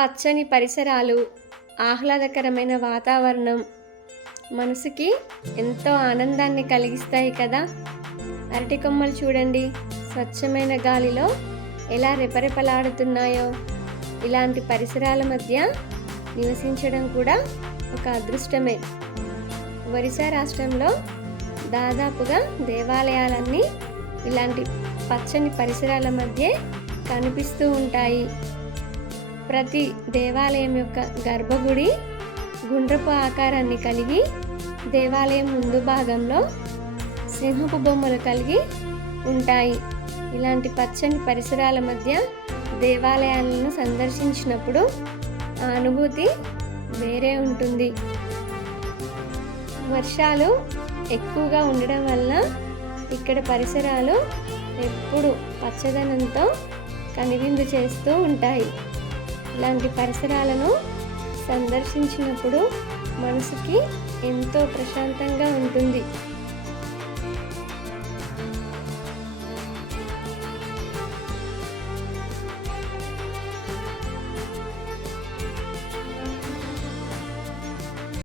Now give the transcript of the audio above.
పచ్చని పరిసరాలు ఆహ్లాదకరమైన వాతావరణం మనసుకి ఎంతో ఆనందాన్ని కలిగిస్తాయి కదా? అరటి కొమ్మలు చూడండి. స్వచ్ఛమైన గాలిలో ఎలా రెపరెపలాడుతున్నాయో. ఇలాంటి పరిసరాల మధ్య నివసించడం కూడా ఒక అదృష్టమే. ఒరిస్సా రాష్ట్రంలో దాదాపుగా దేవాలయాలన్నీ ఇలాంటి పచ్చని పరిసరాల మధ్య కనిపిస్తూ ఉంటాయి. ప్రతి దేవాలయం యొక్క గర్భగుడి గుండ్రపు ఆకారాన్ని కలిగి దేవాలయం ముందు భాగంలో సింహపు బొమ్మలు కలిగి ఉంటాయి. ఇలాంటి పచ్చని పరిసరాల మధ్య దేవాలయాలను సందర్శించినప్పుడు ఆ అనుభూతి వేరే ఉంటుంది. వర్షాలు ఎక్కువగా ఉండడం వల్ల ఇక్కడ పరిసరాలు ఎప్పుడు పచ్చదనంతో కనివిందు చేస్తూ ఉంటాయి. ఇలాంటి పరిసరాలను సందర్శించినప్పుడు మనసుకి ఎంతో ప్రశాంతంగా ఉంటుంది.